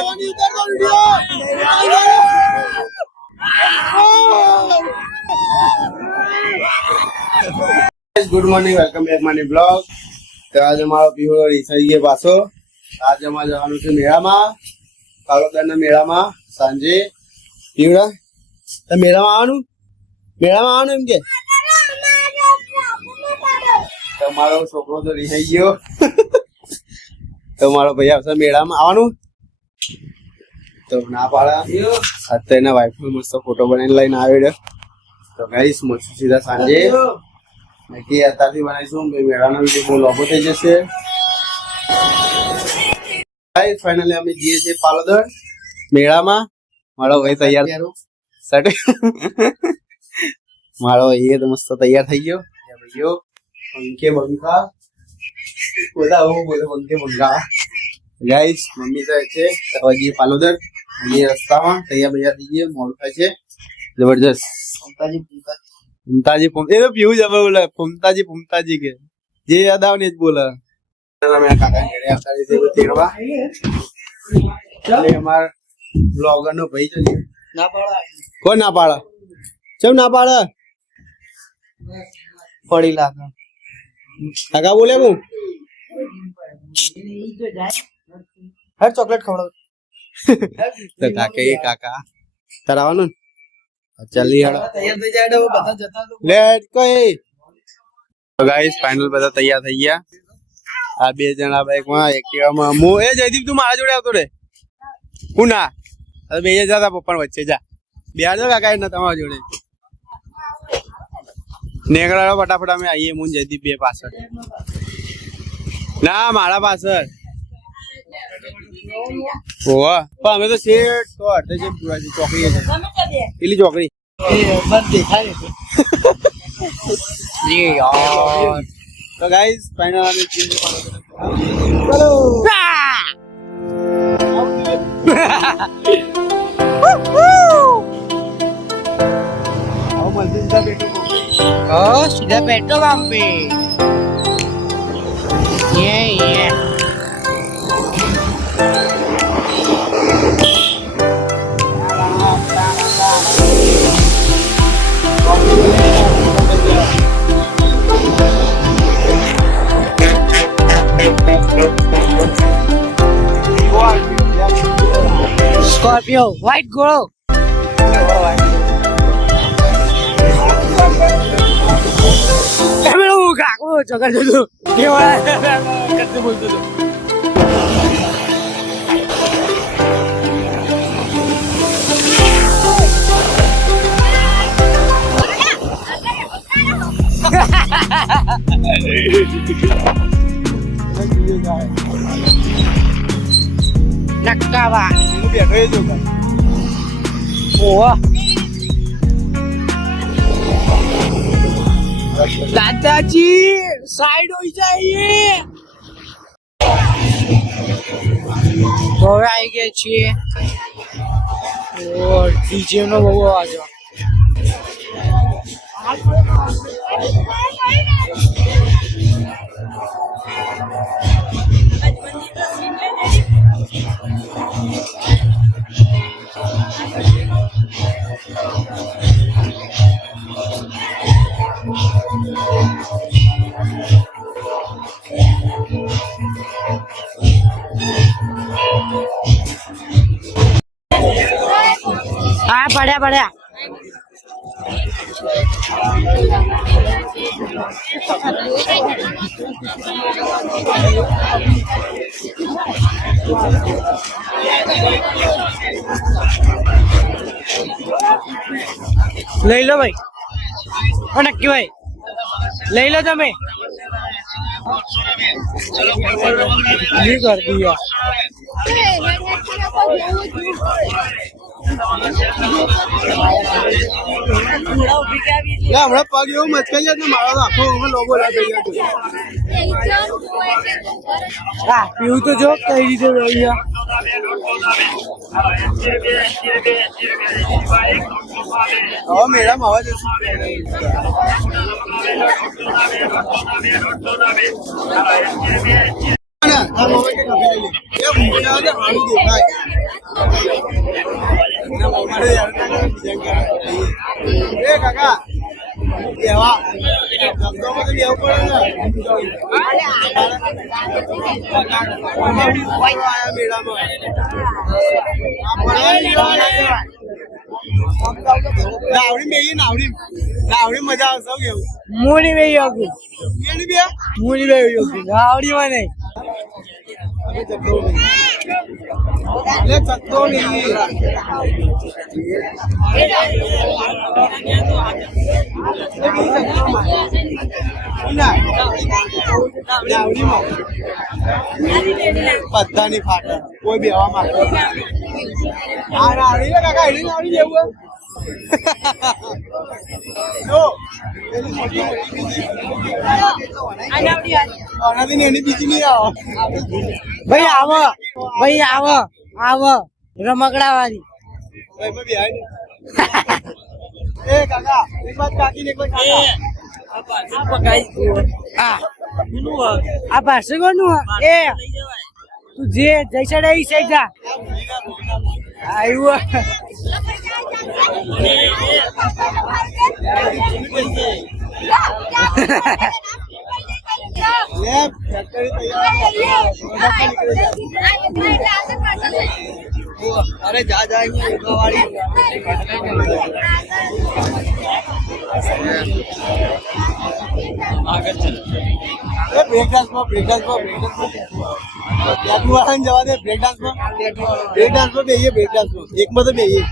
Good morning, welcome back my blog. તો આજે મારો પીવડો રીસાઈ ગયો પાછો. આજે અમારે જવાનું છે મેળામાં, કાળોદરના મેળામાં સાંજે. પીવડા તો મેળામાં આવવાનું એમ કે તો મારો છોકરો તો રીસાઈ ગયો. તો મારો ભાઈ આવશે મેળામાં આવવાનું તો ના પાડા. અત્યારે એના વાઈફ મસ્ત ફોટો બનાવીને લઈને આવ્યો. તો ગાઈસ મળશું સીધા સાંજે. નક્કી અત્યારથી બનાવીશું, મેળાનો વિડીયો બહુ લોગો થઈ જશે. ગાઈસ ફાઇનલી અમે જઈએ છીએ પાલોદર મેળામાં. મારો ભાઈ તૈયાર મારો ભાઈ તો મસ્ત તૈયાર થઈ ગયો. ભાઈઓ પંખે બંકા બધા હું બોલે પંખે બંકા. ગાઈસ મમ્મી તો છે હજી પાલોદર રસ્તામાં તૈયાર થઈ ગયે. મોડું થાય છે જબરજસ્ત. ફૂમતાજી એ તો પીવું જ બોલે ફૂમતાજી કે જે યાદ આવે ને જ બોલે. કાકા ઘરે આવતા તેડવા અમાર બ્લોગર નો ભાઈ છે. કોણ ના પાડે? ચમ ના પાડે? પડી લાગે કાકા બોલે હું હર ચોકલેટ ખવડાવ તો કાકા એ કાકા તરાવાનું ચાલી લેટ કોઈ. તો ગાઈસ ફાઇનલ બધા તૈયાર થઈ ગયા. આ બે જણા બાઈકમાં એક્ટિવામાં મો એ જયદીપ તું મારા જોડે આવતો રે હું ના બે જતા પપ્પા વચ્ચે જા બેહાડજો કાકા ના તમારા જોડે નેકળાડો ફટાફટ. અમે આવીએ હું જયદીપ બે પાછળ ના મારા પાછળ. ઓહ પણ અમે તો શેઠ તો અડધે જેમ ચોકડી છે પેલી ચોકડી તો ગાઈસ ફાઇનલ અમે સીધા petrol પંપે. Scorpio, white girl. Emang lu kaku coba dulu. Gimana? Ketemu dulu. Nakkawa. Ini biar dia juga. Wah. दादाजी साइड हो जाइए. तो आई गए છીએ और डीजे નો બહુ અવાજ આવે. हाँ बढ़िया ले लो भाई नक्की भाई ले लो તમે ये कर दिया. હમણાં પગ એવું મચકાઈ જાય ને મારો આખો લોગો લાગી ગયો. હા પીવું તો જો કઈ રીતે રહ્યા. હવે મેળામાં આવવા જશું. મોટા એ કાકા એવા ધંધોમાં તો લેવું પડે ને નાવડી મજા આવશે કેવું મૂડી બે યોગી એની બે મૂડી બે યોગી આવડી માં નહીં ચકતો નહીં બધાની ફાટે કોઈ બેવા માંગે આ નાવડી ને કાકા એની નાવડી જેવું આનાથી એની બીજી નહીં આવો ભાઈ આવો રમકડા વાળી એ કાકા એક બાદ કાકી ને એક બાદ કાકા આ પાસે કોનું એ તું જે જૈસે રહી છે જા આવ્યું ફેક્ટરી તૈયાર અરે જા જા વાળી બ્રેક ડાન્સમાં જવા દે બ્રેક ડાન્સમાં બેહીએ બ્રેક ડાન્સમાં એકમાં તો બેહીએ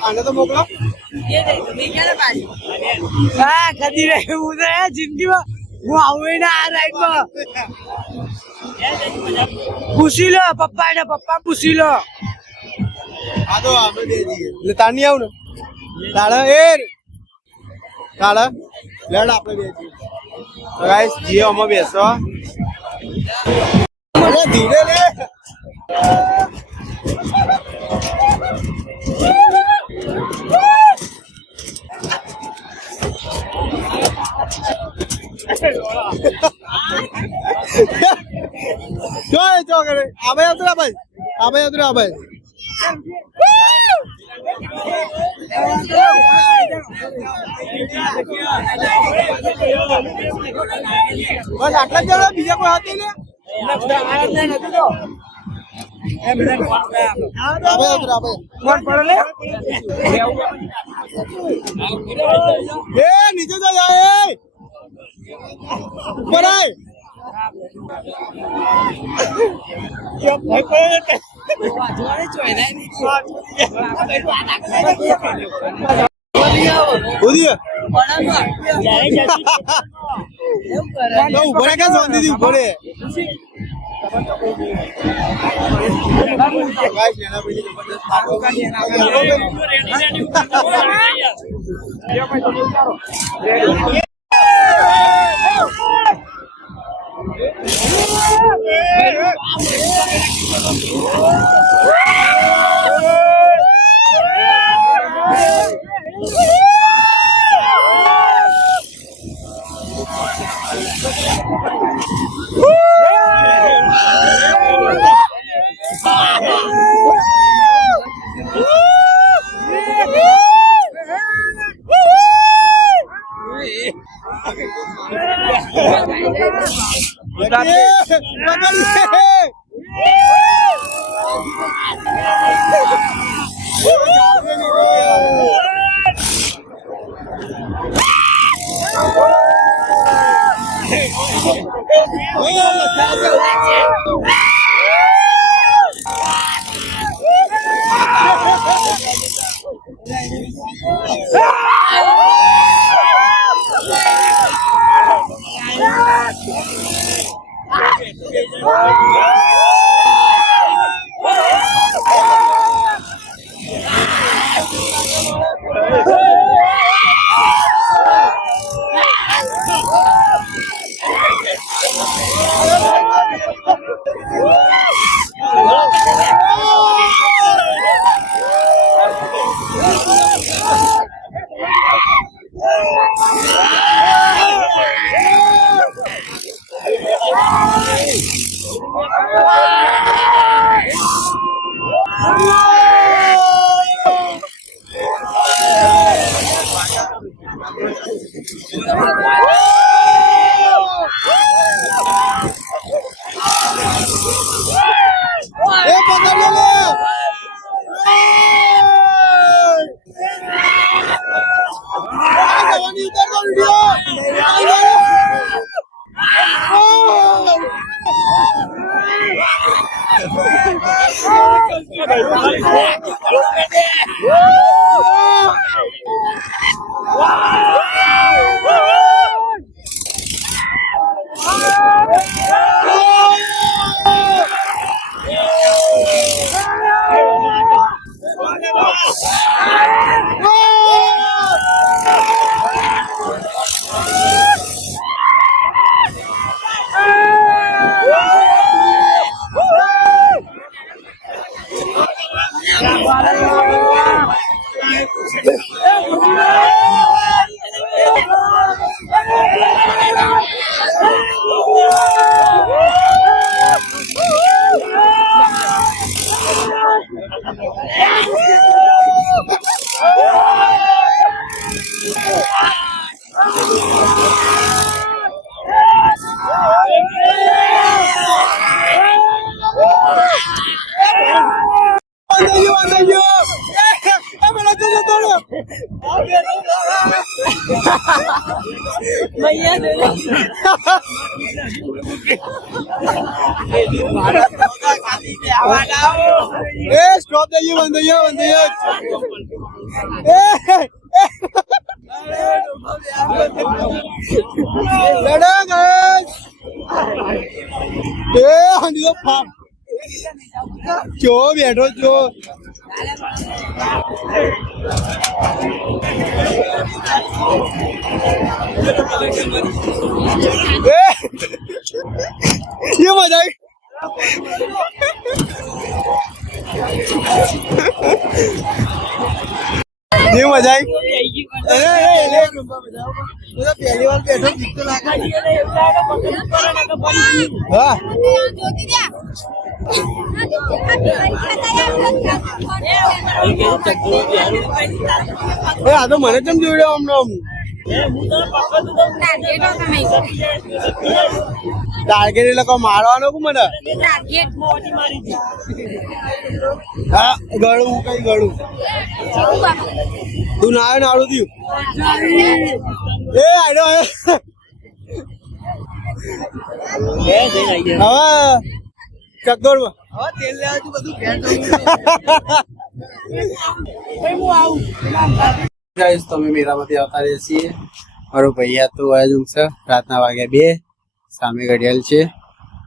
આને તો મોકલો હા કદી રહેવું છે જિંદગીમાં હું આવું ને આ રાઈડમાં પૂછી લો પપ્પા પૂછી લો આ તો આપણે દે દઈએ એટલે તાર નહીં આવું ને તાળા લેડ આપણે બે ગાઈસ જીઓ અમે બેસો ધીરે લે ચો કરે આભાઈ આવતું આભાઈ બસ આટલા જ જણા બીજા કોઈ હતી ને નીચે તો જાય ઉપર આય ઉપર ક્યાં શાંતિ થી ઉપર એ પકડ લે. જવાની ઉતાર દો video. Stop the you on the you on the Lada guys. Handi to pop. Jo બેઠો જો. ये मजा आई. ये मजा आई. पहली बार बैठो जीतने लगा. हाँ. આ તો મને કેમ જોડ્યો આમ ટાર્ગેટ એટલે કોઈ મારવાનો કે મને હા ગળું કઈ ગળું તું ના નાડું થયું એ આડો હા ચકદોડમાં તેલ લેવા બધું ગાઈસ તો અમે મેરામાંથી આવતા રહીએ છીએ મારો ભૈયા તો આજુ છે રાતના વાગ્યા 2 સામે ઘડિયાળ છે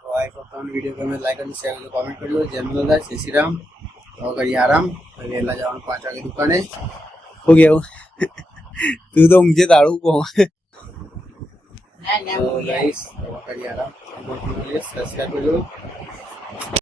તો આ ફોટોનો વિડીયો ગમે લાઈક અને શેર અને કોમેન્ટ કરજો જય મલાલા જય શ્રી રામ તો કરી આરામ વહેલા જવાનું 5 વાગે દુકાને હો ગયો તું તો ઊંઘે તાળું કહો તો ગાઈસ તો કરી આરામ સબસ્ક્રાઇબ કરજો